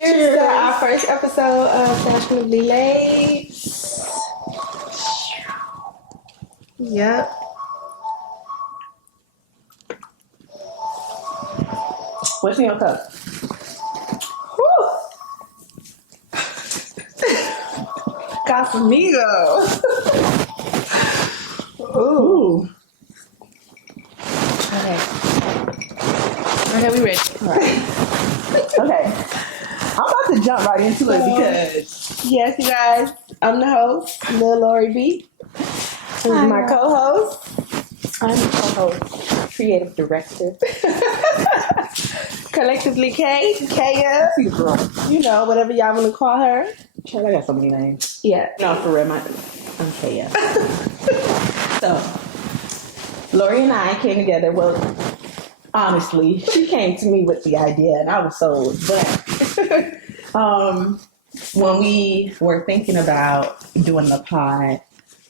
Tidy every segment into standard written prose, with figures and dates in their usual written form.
Here's our first episode of Fashionably Late. Yep. What's in your cup? Whew. Casamigo. Ooh. Okay. Okay, we ready. Right. Okay. I'm about to jump right into it because Yes, you guys, I'm the host, Lil Lori B. This is my co-host. I'm the co-host, creative director. Collectively K, Kaya, you know, whatever y'all want to call her. Child, I got so many names. Yeah. No, for real, I'm Kaya. So, Lori and I came together. Well, honestly, she came to me with the idea, and I was sold. But when we were thinking about doing the pod,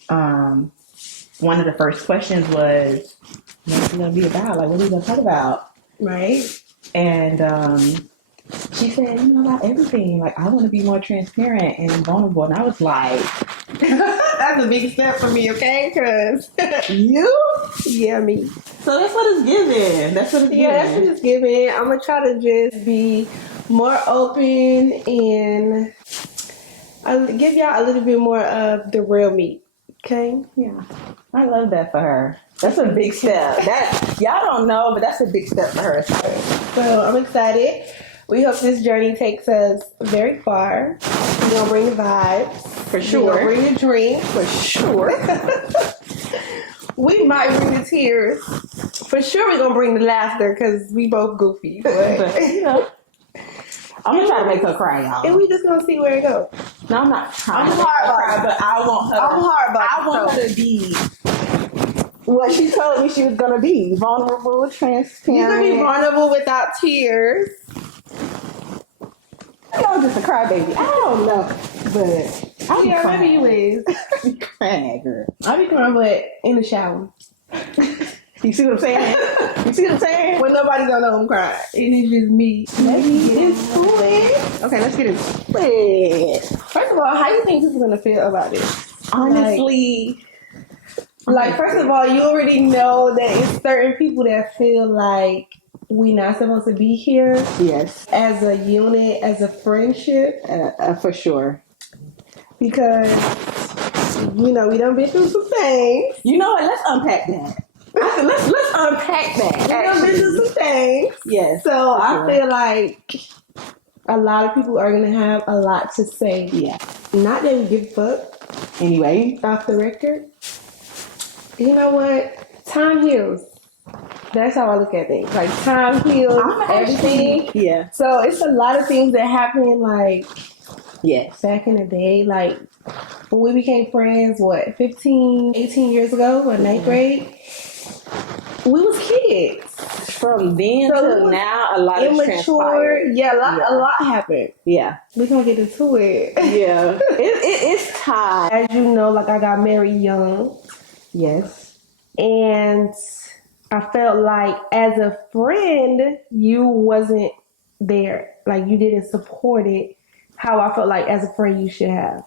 one of the first questions was, "What's it gonna be about? Like, what are we gonna talk about?" Right? And she said, about everything. Like, I want to be more transparent and vulnerable. And I was like, that's a big step for me, okay? Because you? Yeah, me. So that's what it's giving. That's what it's giving. Yeah, that's what it's giving. I'm going to try to just be more open and I'll give y'all a little bit more of the real me, okay? Yeah. I love that for her. That's a big step. That y'all don't know, but that's a big step for her. So I'm excited. We hope this journey takes us very far. We're going to bring the vibes. For sure. We're going to bring the dreams. For sure. We might bring the tears. For sure we're going to bring the laughter because we both goofy. But I'm going to try to make her cry, y'all. And we just going to see where it goes. No, I'm not trying I'm to hard cry, but I want her. I'm hard about I want her to be what she told me she was going to be. Vulnerable, transparent. You can be vulnerable without tears. I'm just a crybaby. I don't know. But I'll be crying. Maybe you is. I'll be crying, girl. I'll be crying, but in the shower. You see what I'm saying? You see what I'm saying? When nobody gonna know I'm crying. And it's just me. Let's get into it. Okay, let's get into it. First of all, how do you think people are gonna feel about this? Honestly, like first of all, you already know that it's certain people that feel like we not supposed to be here. Yes. As a unit, as a friendship. For sure. Because, we done been through some things. You know what? Let's unpack that. Let's unpack that. We done been through some things. Yes. So I feel like a lot of people are going to have a lot to say. Yeah. Not that we give a fuck. Anyway. Off the record. You know what? Time heals. That's how I look at things. Like, time heals everything. Yeah. So it's a lot of things that happen, like, yes, back in the day. Like, when we became friends, 15, 18 years ago, in 9th grade? We was kids. From then to now, a lot immature, has transpired. Yeah, a lot happened. Yeah. We're going to get into it. Yeah. It's time. As you know, like, I got married young. Yes. And I felt like as a friend, you wasn't there. Like, you didn't support it how I felt like as a friend you should have.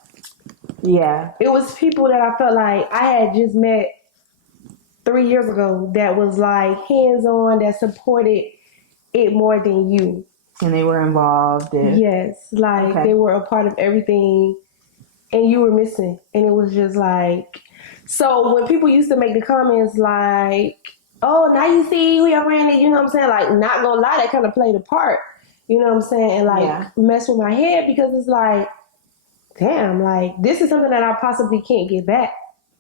Yeah. It was people that I felt like I had just met 3 years ago that was like hands-on, that supported it more than you. And they were involved. Yes. Like, they were a part of everything and you were missing. And it was just like... So when people used to make the comments like, oh, now you see who your friend is, you know what I'm saying? Like, not gonna lie, that kind of played a part. You know what I'm saying? And like, mess with my head because it's like, damn, like, this is something that I possibly can't get back.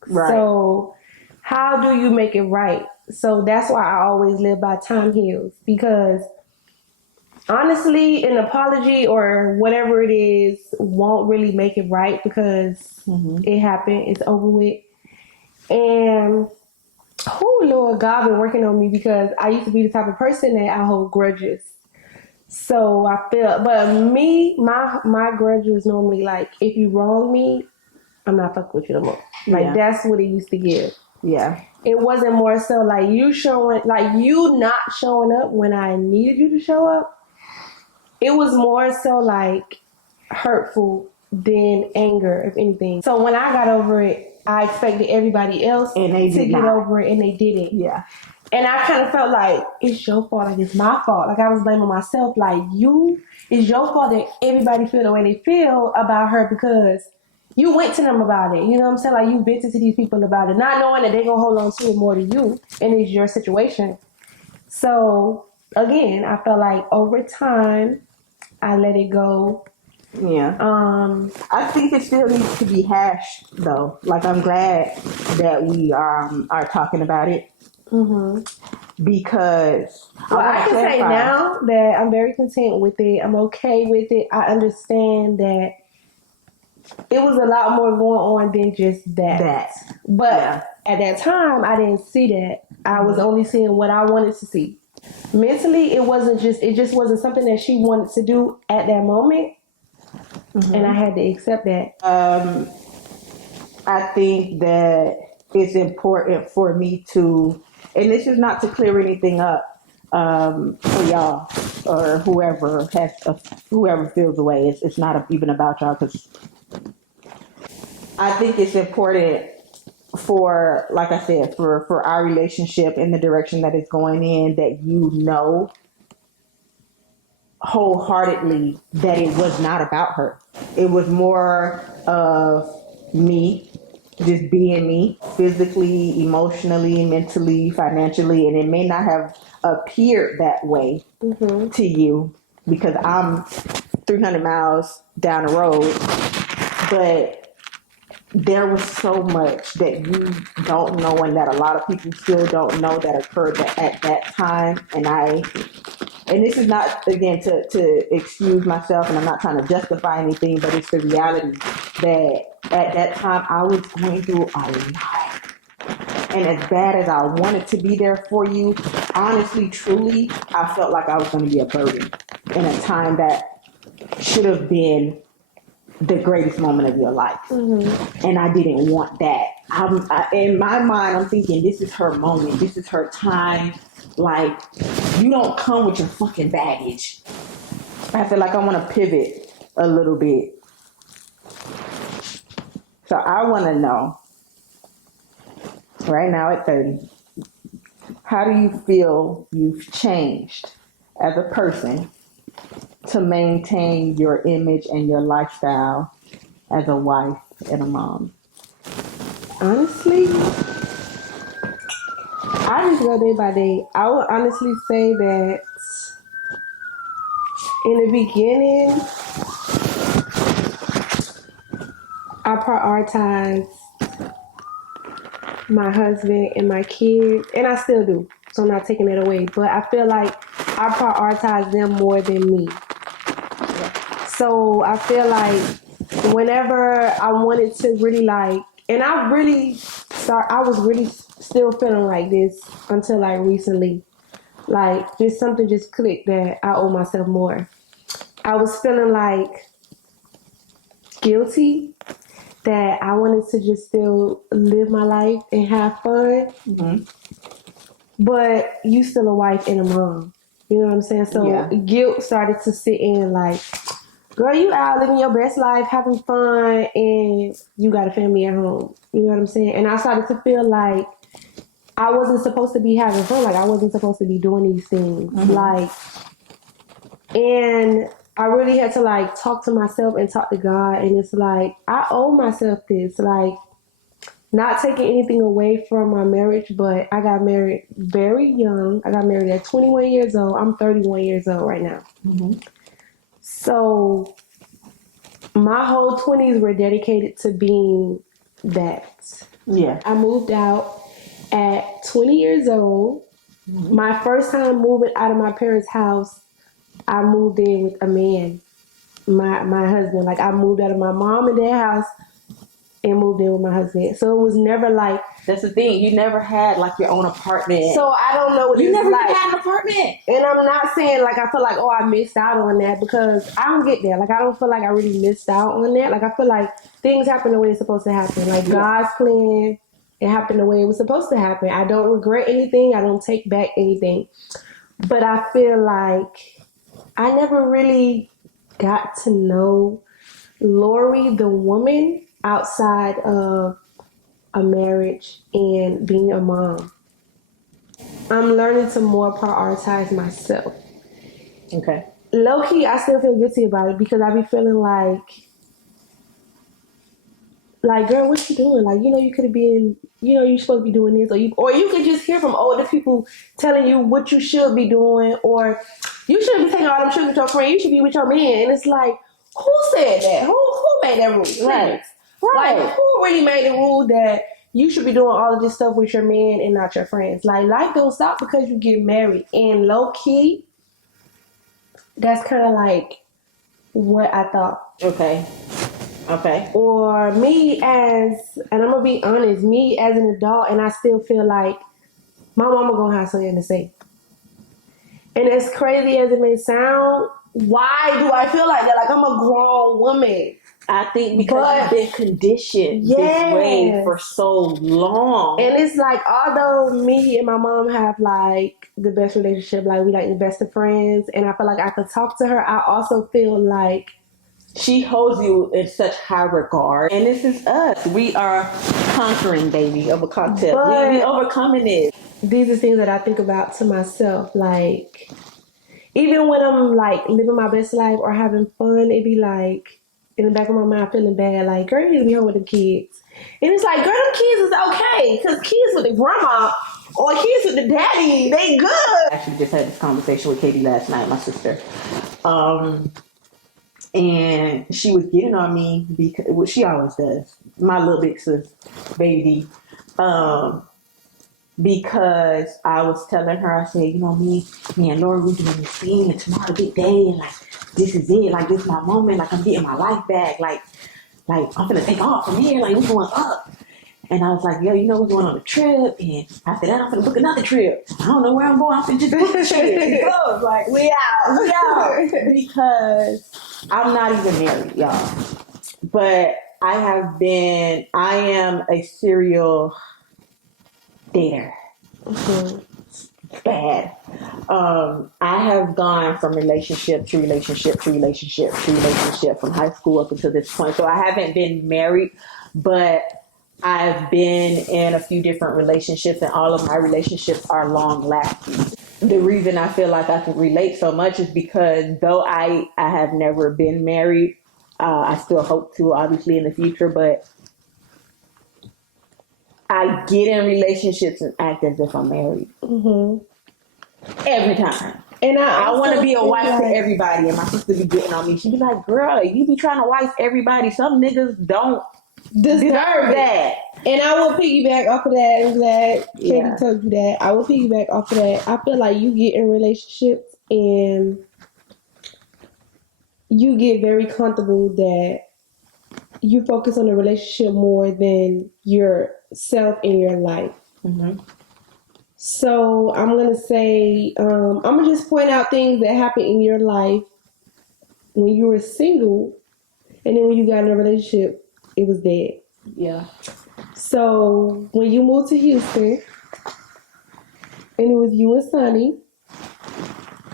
Right. So how do you make it right? So that's why I always live by time heals. Because honestly, an apology or whatever it is won't really make it right because it happened. It's over with. And, oh, Lord, God been working on me because I used to be the type of person that I hold grudges. So I feel, but me, my grudge was normally like, if you wrong me, I'm not fucking with you no more. Like, that's what it used to give. Yeah. It wasn't more so like you not showing up when I needed you to show up. it was more so like hurtful than anger, if anything. So when I got over it, I expected everybody else to get over it, and they didn't. Yeah. And I kind of felt like, it's your fault, like it's my fault. Like I was blaming myself, like it's your fault that everybody feel the way they feel about her because you went to them about it. You know what I'm saying? Like you vented to these people about it, not knowing that they're going to hold on to it more than you, and it's your situation. So again, I felt like over time, I let it go. Yeah. I think it still needs to be hashed though. Like I'm glad that we are talking about it. Because I can say now that I'm very content with it. I'm okay with it. I understand that it was a lot more going on than just that. But at that time, I didn't see that. I was only seeing what I wanted to see. Mentally, it just wasn't something that she wanted to do at that moment. And I had to accept that. I think that it's important for me to, and this is not to clear anything up for y'all or whoever feels the way. It's not even about y'all, because I think it's important for, like I said, for our relationship in the direction that it's going in, that you know wholeheartedly that it was not about her. It was more of me just being me, physically, emotionally, mentally, financially, and it may not have appeared that way to you because I'm 300 miles down the road, but there was so much that you don't know and that a lot of people still don't know that occurred at that time. And this is not, again, to excuse myself, and I'm not trying to justify anything, but it's the reality that at that time I was going through a lot. And as bad as I wanted to be there for you, honestly, truly, I felt like I was going to be a burden in a time that should have been the greatest moment of your life. And I didn't want that. In my mind, I'm thinking, this is her moment. This is her time. Like, you don't come with your fucking baggage. I feel like I want to pivot a little bit. So I want to know, right now at 30, how do you feel you've changed as a person to maintain your image and your lifestyle as a wife and a mom? Honestly, I just go day by day. I would honestly say that in the beginning, I prioritized my husband and my kids, and I still do, so I'm not taking it away. But I feel like I prioritize them more than me. So I feel like whenever I wanted to really and I was really still feeling like this until like recently. Like just something just clicked that I owe myself more. I was feeling like guilty that I wanted to just still live my life and have fun. But you still a wife and a mom. You know what I'm saying? So guilt started to sit in like, girl, you out living your best life, having fun, and you got a family at home. You know what I'm saying? And I started to feel like I wasn't supposed to be having fun. Like I wasn't supposed to be doing these things. And I really had to like talk to myself and talk to God. And it's like, I owe myself this. Like, not taking anything away from my marriage, but I got married very young. I got married at 21 years old. I'm 31 years old right now. So my whole 20s were dedicated to being that. I moved out at 20 years old. My first time moving out of my parents' house, I moved in with a man, my husband. Like I moved out of my mom and dad's house and moved in with my husband. So it was never like... That's the thing. You never had like your own apartment. So I don't know what you it's never like. had an apartment. And I'm not saying like I feel like, oh, I missed out on that, because I don't get there. Like I don't feel like I really missed out on that. Like I feel like things happen the way it's supposed to happen. Like God's plan, it happened the way it was supposed to happen. I don't regret anything. I don't take back anything. But I feel like I never really got to know Lori, the woman, outside of a marriage and being a mom. I'm learning to more prioritize myself. Okay. Low key, I still feel guilty about it because I be feeling like, girl, what you doing? Like, you could have been, you supposed to be doing this, or you could just hear from older people telling you what you should be doing, or you shouldn't be taking all them trips with your friend. You should be with your man. And it's like, who said that? Who made that rule? Right. Like, who really made the rule that you should be doing all of this stuff with your man and not your friends? Like, life don't stop because you get married. And low key, that's kind of like what I thought. Okay. Or me and I'm going to be honest, me as an adult, and I still feel like my mama going to have something to say. And as crazy as it may sound, why do I feel like that? Like, I'm a grown woman. I think because you've been conditioned this way for so long. And it's like, although me and my mom have like the best relationship, like we like the best of friends, and I feel like I could talk to her, I also feel like she holds you in such high regard. And this is us. We are conquering, baby, of a cocktail. We overcoming it. These are things that I think about to myself. Like, even when I'm like living my best life or having fun, it be like in the back of my mind feeling bad. Like, girl, you need to be home with the kids. And it's like, girl, them kids is okay. Because kids with the grandma or kids with the daddy, they good. I actually just had this conversation with Katie last night, my sister. And she was getting on me because, well, she always does. My little big sis, baby. Because I was telling her, I said, me and Laura, we doing this thing, and tomorrow a big day, and like, this is it. Like, this is my moment. Like, I'm getting my life back. Like I'm gonna take off from here. Like, we're going up. And I was like, yo, we're going on a trip, and after that, I'm gonna book another trip. I don't know where I'm going. I'm gonna just book a trip. Like, we out. Because I'm not even married, y'all. But I am a serial dater. Mm-hmm. Bad. I have gone from relationship to relationship to relationship to relationship from high school up until this point. So I haven't been married, but I've been in a few different relationships, and all of my relationships are long lasting. The reason I feel like I can relate so much is because though I have never been married, I still hope to, obviously, in the future, but I get in relationships and act as if I'm married. Mm-hmm. Every time. And I want to be a wife to everybody, and my sister be getting on me. She be like, girl, you be trying to wife everybody. Some niggas don't deserve that. And I will piggyback off of that. I'm glad Katie told you that. I will piggyback off of that. I feel like you get in relationships and you get very comfortable that you focus on the relationship more than yourself in your life. Mm-hmm. So I'm going to say, I'm going to just point out things that happened in your life when you were single, and then when you got in a relationship, it was dead. Yeah. So when you moved to Houston, and it was you and Sonny.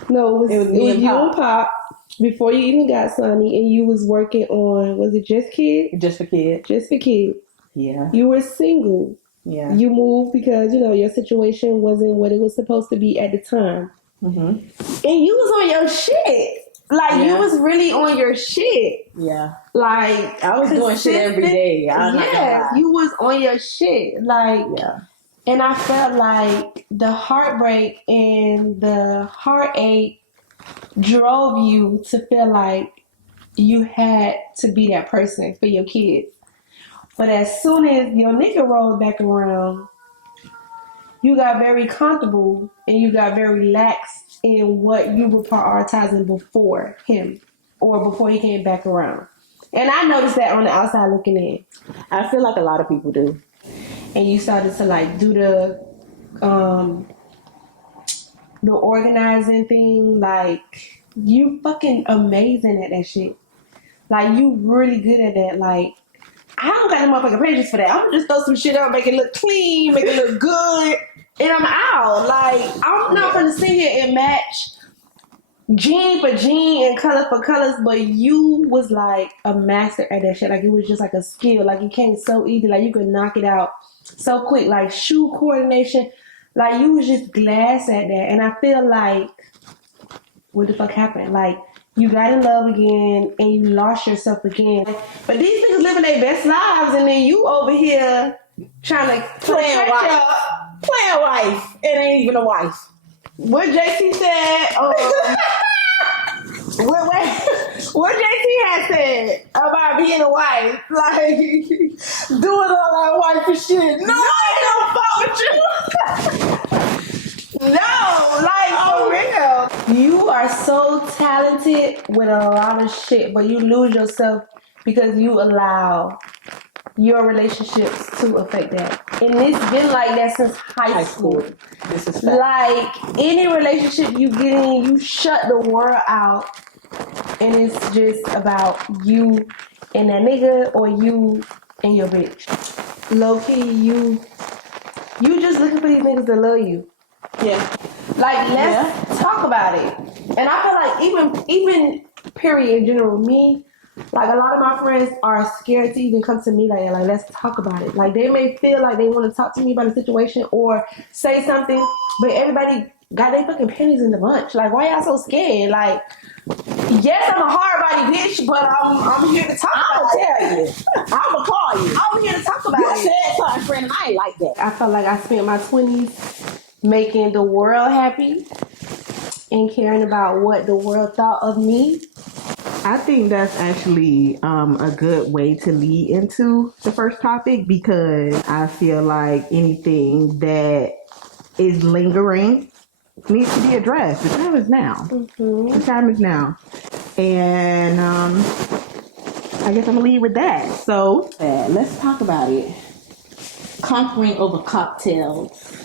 No, it was you and Pop before you even got Sonny, and you was working on, was it Just Kids? Just for Kids. Just for Kids. Yeah. You were single. Yeah. You moved because, your situation wasn't what it was supposed to be at the time. Mm-hmm. And you was on your shit. Like, you was really on your shit. Yeah. Like, I was doing shit every day. You was on your shit. Like, and I felt like the heartbreak and the heartache drove you to feel like you had to be that person for your kids. But as soon as your nigga rolled back around, you got very comfortable and you got very lax in what you were prioritizing before him or before he came back around. And I noticed that on the outside looking in. I feel like a lot of people do. And you started to like do the organizing thing. Like, you fucking amazing at that shit. Like, you really good at that. Like, I don't got no motherfucking pages for that. I'm gonna just throw some shit out, make it look clean, make it look good, and I'm out. Like, I'm not gonna sit here and match gene for gene and color for colors, but you was like a master at that shit. Like it was just like a skill. Like it came so easy. Like you could knock it out so quick. Like shoe coordination. Like you was just glass at that. And I feel like what the fuck happened? Like you got in love again and you lost yourself again. But these niggas living their best lives and then you over here trying to Playing wife. It ain't even a wife. What JT said, what JT had said about being a wife, like doing all that wifey shit. No, I don't fuck with you. No, like for real. You are so talented with a lot of shit, but you lose yourself because you allow your relationships to affect that. And it's been like that since high school. This is fact. Like any relationship you get in, you shut the world out and it's just about you and that nigga or you and your bitch. Low key, you just looking for these niggas to love you. Yeah. Like let's talk about it. And I feel like even period in general, me, like a lot of my friends are scared to even come to me like let's talk about it. Like they may feel like they want to talk to me about a situation or say something, but everybody got their fucking pennies in the bunch. Like why y'all so scared? Like yes, I'm a hard body bitch, but I'm here to talk about it. I'ma tell you. I'ma call you. I'm here to talk about You it. said something, friend, and I ain't like that. I felt like I spent my 20s making the world happy and caring about what the world thought of me. I think that's actually a good way to lead into the first topic because I feel like anything that is lingering needs to be addressed. The time is now. Mm-hmm. The time is now. And I guess I'm going to lead with that. So let's talk about it. Conquering over cocktails.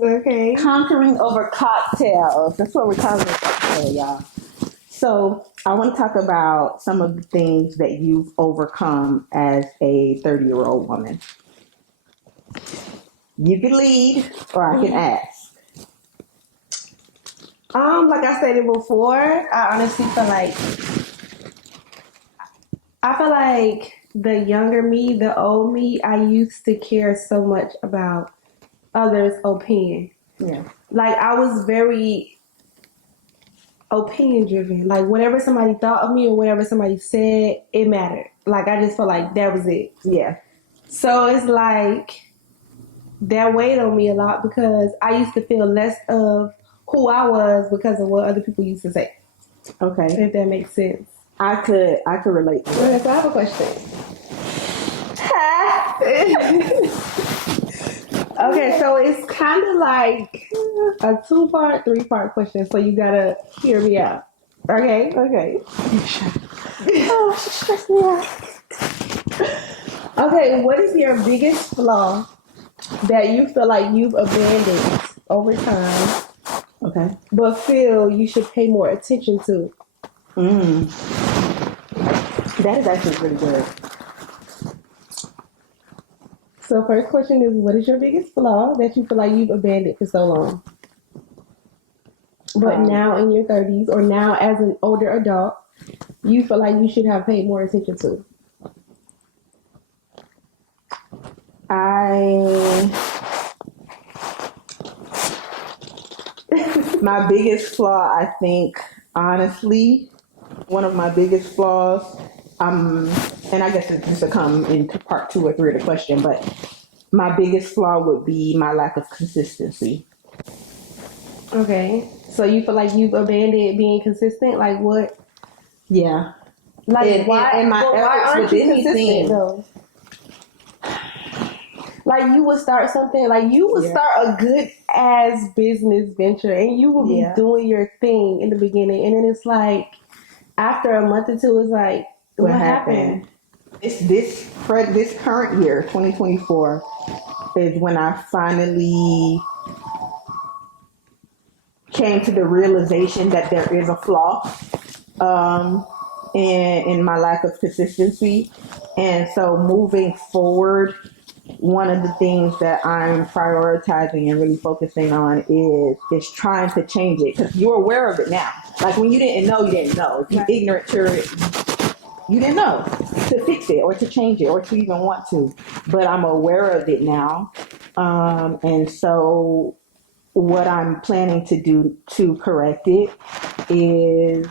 Okay. Conquering over cocktails. That's what we're talking about today, y'all. So I want to talk about some of the things that you've overcome as a 30-year-old woman. You can lead or I can ask. Like I stated before, I honestly feel like the younger me, the old me, I used to care so much about others' opinion. Yeah. Like I was very opinion driven. Like whatever somebody thought of me or whatever somebody said, it mattered. Like I just felt like that was it. Yeah. So it's like that weighed on me a lot because I used to feel less of who I was because of what other people used to say. Okay. If that makes sense. I could relate to that. Okay, so I have a question. Okay, so it's kind of like a 2-part, 3-part question, so you gotta hear me out. Okay? Okay. Oh, she stressed me out. Okay, what is your biggest flaw that you feel like you've abandoned over time, Okay. but feel you should pay more attention to? That is actually pretty good. So first question is, what is your biggest flaw that you feel like you've abandoned for so long? But now in your 30s or now as an older adult, you feel like you should have paid more attention to? My biggest flaw, I think, honestly, one of my biggest flaws, and I guess this will come into part 2 or 3 of the question, but my biggest flaw would be my lack of consistency. Okay. So you feel like you've abandoned being consistent? Like what? Yeah. Like why? And my why efforts aren't you within consistent anything. though? Like you would start something, like you would start a good ass business venture and you would be doing your thing in the beginning, and then it's like after a month or two, it's like what happened? This current year, 2024, is when I finally came to the realization that there is a flaw in my lack of consistency, and so moving forward, one of the things that I'm prioritizing and really focusing on is trying to change it, because you're aware of it now. Like when you didn't know, you didn't know. If you're ignorant to it, you didn't know to fix it or to change it or to even want to. But I'm aware of it now, and so what I'm planning to do to correct it is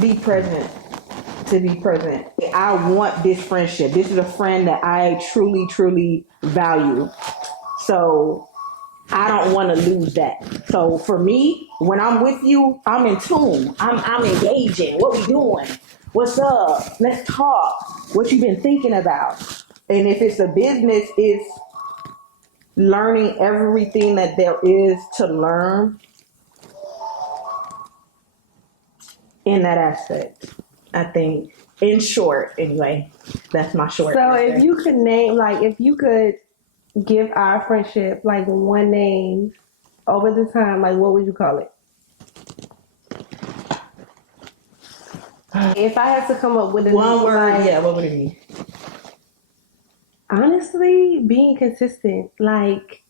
be present. To be present. I want this friendship. This is a friend that I truly, truly value. So I don't want to lose that. So for me, when I'm with you, I'm in tune. I'm engaging. What we doing? What's up? Let's talk. What you been thinking about? And if it's a business, it's learning everything that there is to learn in that aspect. I think, in short, anyway, that's my short. So answer. if you could name, like, if you could give our friendship like one name over the time, like, what would you call it? If I had to come up with one word, like, yeah, what would it be? Honestly, being consistent. Like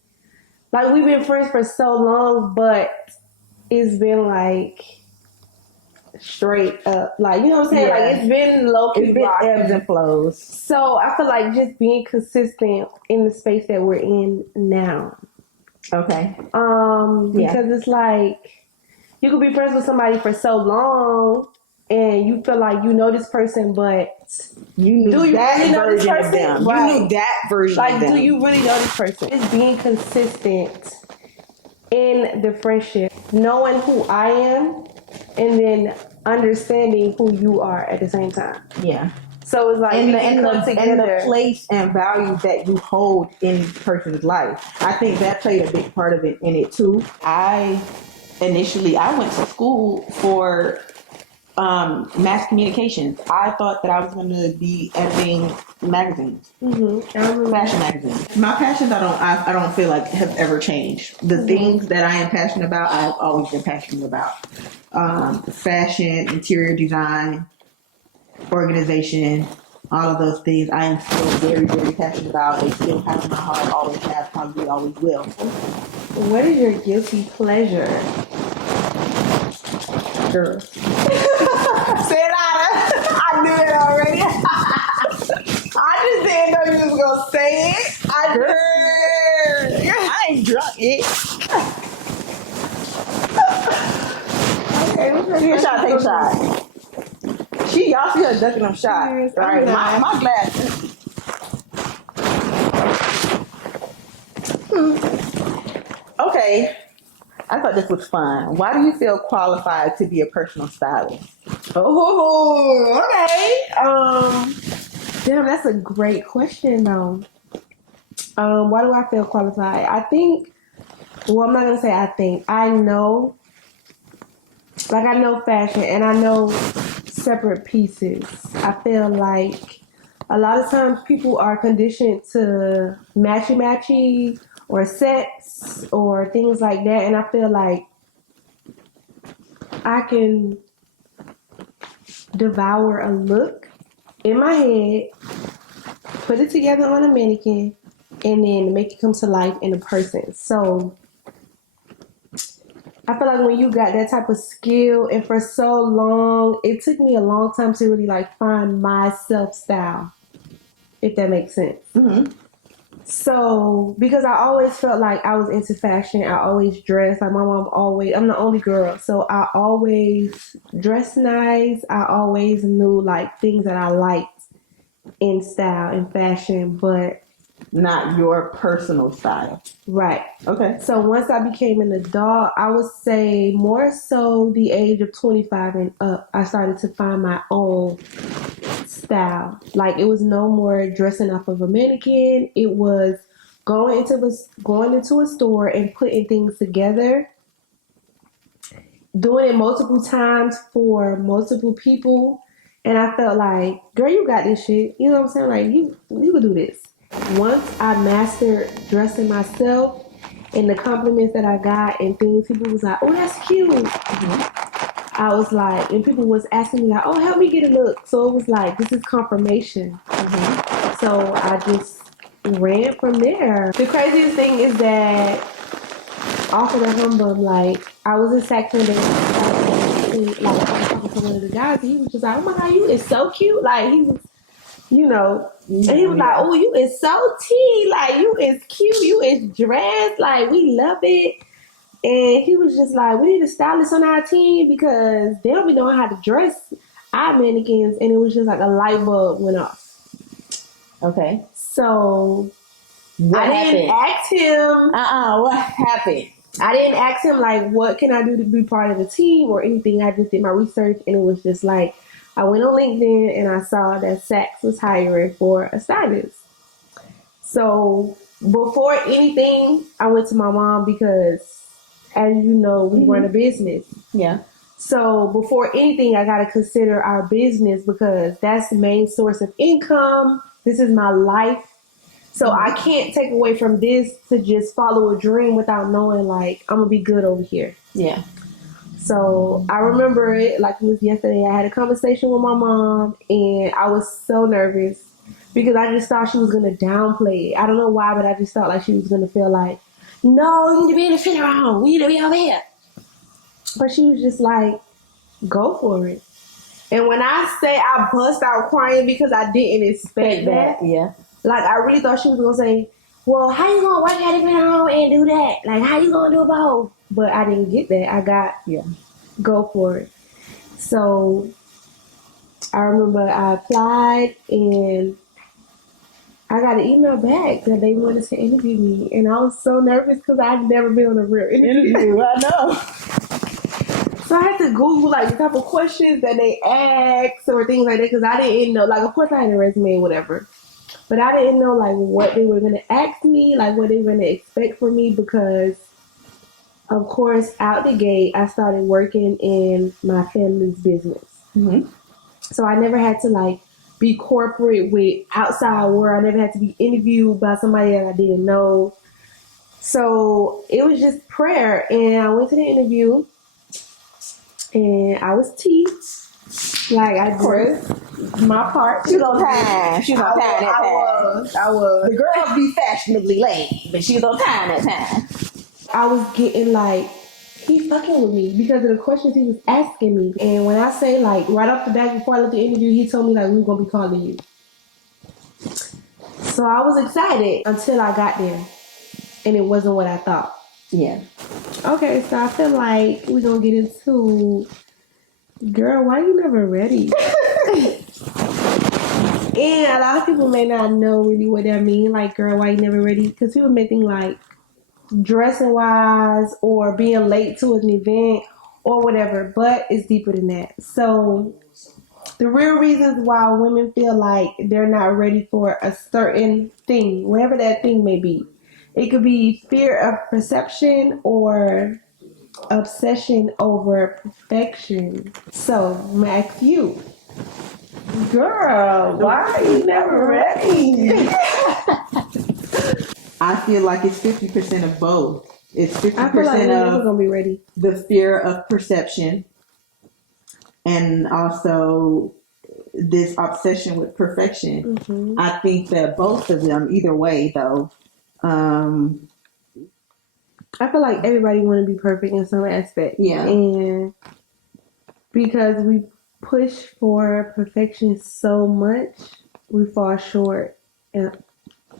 we've been friends for so long, but it's been like straight up. Like, you know what I'm saying? Yeah. Like, it's been low key. It's been ebbs and flows. So I feel like just being consistent in the space that we're in now. Okay. Because it's like you could be friends with somebody for so long and you feel like you know this person, but you knew that really know this version of person? them. Right. You knew that version like, of them. do you really know this person? It's being consistent in the friendship, knowing who I am, and then understanding who you are at the same time. Yeah. So it's like and the place and value that you hold in this person's life. I think that played a big part of it in it too. I went to school for mass communications. I thought that I was going to be editing magazines, fashion magazines. My passions, I don't feel like have ever changed. The things that I am passionate about, I've always been passionate about. Fashion, interior design, organization, all of those things I am still very, very passionate about. They still have my heart, always have, probably always will. What is your guilty pleasure? Girl. Say it louder. I knew it already. I just didn't know you was gonna say it. I ain't drunk yet. Okay, take a shot, take a shot. Y'all see her ducking them shots. Right. My glass. Okay. I thought this was fun. Why do you feel qualified to be a personal stylist? Oh, okay. Damn, that's a great question though. Why do I feel qualified? I think, well, I'm not gonna say I think. I know fashion and I know separate pieces. I feel like a lot of times people are conditioned to matchy or sets or things like that, and I feel like I can devour a look in my head, put it together on a mannequin, and then make it come to life in a person. So I feel like when you got that type of skill, and for so long, it took me a long time to really like find my self-style, if that makes sense. Mm-hmm. So, because I always felt like I was into fashion, I always dressed, like my mom always, I'm the only girl, so I always dressed nice, I always knew like things that I liked in style and fashion, but not your personal style. Right. Okay. So once I became an adult, I would say more so the age of 25 and up, I started to find my own style. Like, it was no more dressing off of a mannequin. It was going into a store and putting things together, doing it multiple times for multiple people. And I felt like, girl, you got this shit. You know what I'm saying? Like, you could do this. Once I mastered dressing myself and the compliments that I got and things, people was like, oh, that's cute. Mm-hmm. I was like, and people was asking me like, oh, help me get a look. So it was like, this is confirmation. Mm-hmm. So I just ran from there. The craziest thing is that off of the humbug, like I was in Sac one day, like I was talking to one of the guys, and he was just like, "Oh my god, you is so cute!" Like he was, and he was like, "Oh, you is so tea, like you is cute, you is dressed, like we love it." And he was just like, "We need a stylist on our team because they don't be knowing how to dress our mannequins." And it was just like a light bulb went off. Okay. So What happened? Didn't ask him. What happened? I didn't ask him like, what can I do to be part of the team or anything. I just did my research, and it was just like, I went on LinkedIn and I saw that Saks was hiring for a stylist. So before anything, I went to my mom because, as you know, we run a business. Yeah. So before anything, I got to consider our business because that's the main source of income. This is my life. So I can't take away from this to just follow a dream without knowing, like, I'm going to be good over here. Yeah. So I remember it like it was yesterday. I had a conversation with my mom, and I was so nervous because I just thought she was going to downplay it. I don't know why, but I just thought like she was going to feel like, no, you need to be in the center room. We need to be over here. But she was just like, go for it. And when I say I bust out crying because I didn't expect that. Yeah. Like, I really thought she was going to say, well, how you going to work at it home and do that? Like, how you going to do both? But I didn't get that. I got, go for it. So, I remember I applied, and I got an email back that they wanted to interview me. And I was so nervous because I'd never been on a real interview. I know. So I had to Google, like, the type of questions that they ask or things like that because I didn't know. Like, of course, I had a resume or whatever. But I didn't know, like, what they were going to ask me, like, what they were going to expect from me because, of course, out the gate, I started working in my family's business. Mm-hmm. So I never had to, like, be corporate with outside world. I never had to be interviewed by somebody that I didn't know. So it was just prayer. And I went to the interview, and I was teased. Like, I dressed my part. She was on time. I was. The girls be fashionably late, but she was on time that time. I was getting like, he fucking with me because of the questions he was asking me. And when I say, like, right off the bat before I left the interview, he told me, like, we were going to be calling you. So I was excited until I got there. And it wasn't what I thought. Yeah. Okay, so I feel like we're going to get into, girl, why you never ready? And a lot of people may not know really what that means. Like, girl, why you never ready? Because people may think, like, dressing wise or being late to an event or whatever, but it's deeper than that. So the real reasons why women feel like they're not ready for a certain thing, whatever that thing may be, it could be fear of perception or obsession over perfection. So I'm gonna ask you, girl, why are you never ready? I feel like it's 50% of both. It's 50% I feel like we're never of gonna be ready. The fear of perception, and also this obsession with perfection. Mm-hmm. I think that both of them, either way, though. I feel like everybody want to be perfect in some aspect. Yeah. And because we push for perfection so much, we fall short in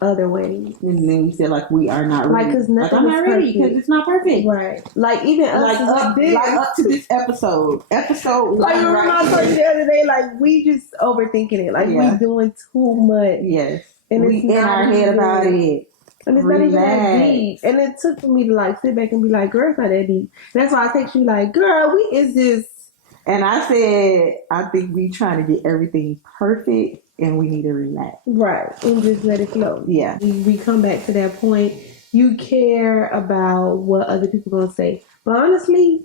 other ways. And then we feel like we are not ready. Like, because nothing I'm not ready because it's not perfect. Right. Like, even us, up to this episode. Like, remember I told you the other day, like, we just overthinking it. Like, we doing too much. Yes. And we in our head about it. And it's not even that deep. And it took for me to, like, sit back and be like, girl, it's not that deep. And that's why I text you, like, girl, we is this. And I said, I think we trying to get everything perfect and we need to relax. Right. And just let it flow. Yeah. We come back to that point. You care about what other people going to say. But honestly,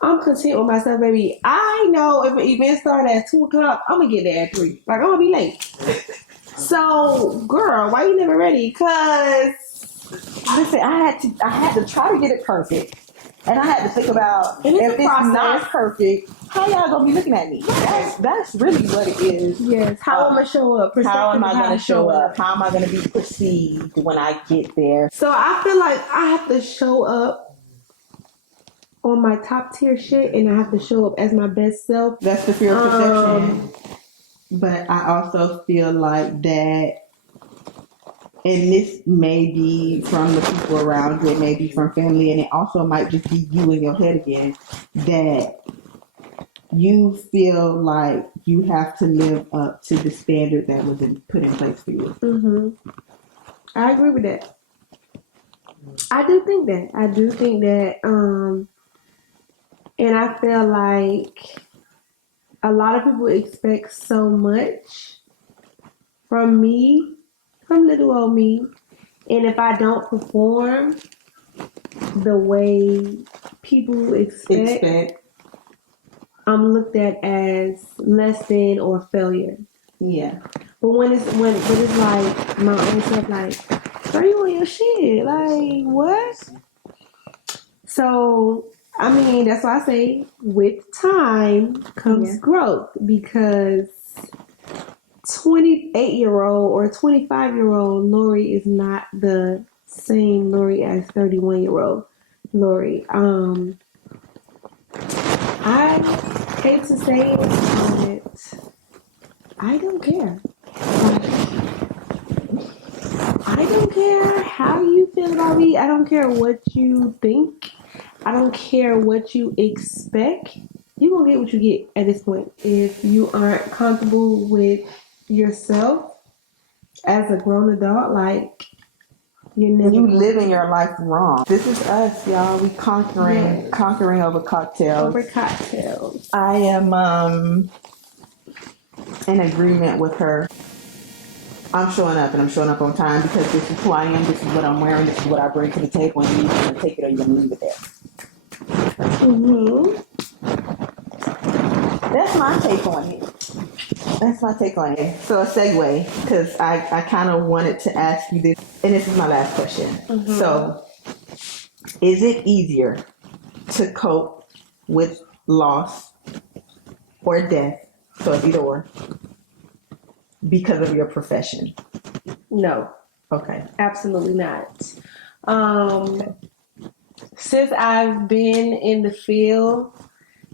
I'm content with myself, baby. I know if an event started at 2 o'clock, I'm going to get there at 3. Like, I'm going to be late. So, girl, why you never ready? Because, listen, I had to try to get it perfect. And I had to think about, And if it's not perfect, how y'all gonna be looking at me? That's really what it is. Yes. How am I show up? How am I gonna show up? How am I gonna be perceived when I get there? So I feel like I have to show up on my top tier shit, and I have to show up as my best self. That's the fear of perception. But I also feel like that, and this may be from the people around you, it may be from family, and it also might just be you in your head again, that you feel like you have to live up to the standard that was put in place for you. Mm-hmm. I agree with that. I do think that. And I feel like a lot of people expect so much from me, from little old me. And if I don't perform the way people expect, I'm looked at as less than or failure. Yeah. But when it's like my own self, like, girl, you on your shit, like what? So I mean, that's why I say with time comes growth, because 28-year-old or 25-year-old Lori is not the same Lori as 31-year-old Lori. I hate to say it, but I don't care. I don't care how you feel about me. I don't care what you think. I don't care what you expect. You're going to get what you get at this point. If you aren't comfortable with yourself as a grown adult, like, you're never living your life wrong. This is us, y'all. We conquering over cocktails. I am in agreement with her. I'm showing up, and I'm showing up on time, because this is who I am, this is what I'm wearing, this is what I bring to the table, and you're going to take it or you're going to leave it there. Mm-hmm. That's my take on it. So a segue, because I kind of wanted to ask you this, and this is my last question. Mm-hmm. So, is it easier to cope with loss or death, so it's either or, because of your profession? No. Okay. Absolutely not. Since I've been in the field,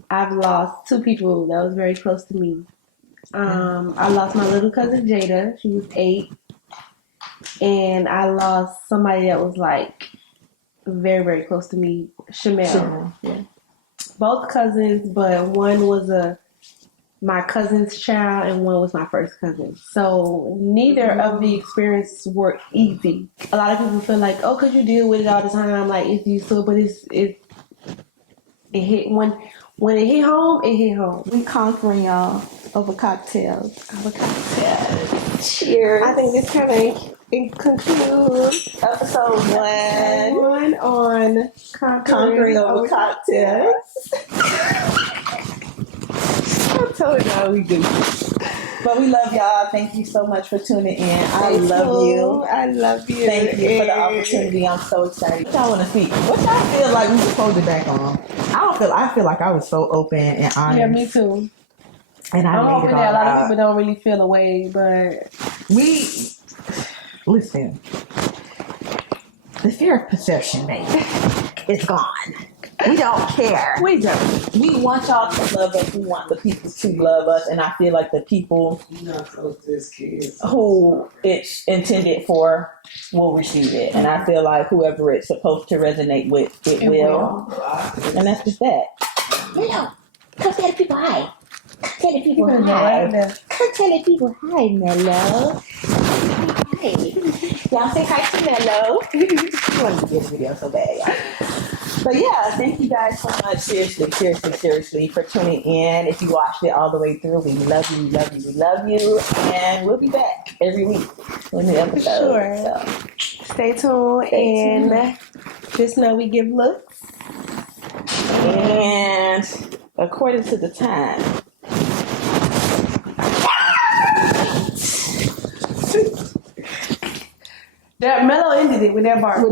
I've lost two people that was very close to me. I lost my little cousin Jada. She was 8. And I lost somebody that was like very, very close to me, Shamel. Yeah. Both cousins, but one was my cousin's child and one was my first cousin. So neither of the experiences were easy. A lot of people feel like, oh, could you deal with it all the time? Like, it's used to it, but it hit when it hit home, it hit home. We conquering y'all over cocktails. Cheers. I think this kind of concludes episode 1 on conquering over cocktails. I told y'all we do. But we love y'all. Thank you so much for tuning in. I love you. Thank you for the opportunity. I'm so excited. What y'all want to speak? What y'all feel like we were supposed to back on? I feel like I was so open and honest. Yeah, me too. And I'm hoping that a lot of people don't really feel away, but listen. The fear of perception, baby, it's gone. We don't care. We don't. We want y'all to love us. We want the people to love us. And I feel like the people who it's intended for will receive it. And I feel like whoever it's supposed to resonate with, it will. And that's just that. Come tell the people hi. Tell the people hi. Come tell the people hi, Mello. Hi. Y'all say hi to Mello. I wanted to do this video so bad, y'all. But yeah, thank you guys so much, seriously, for tuning in. If you watched it all the way through, we love you. And we'll be back every week with the episode. Sure. So. Stay tuned and just know we give looks. And according to the time. That Mellow ended it with that bar.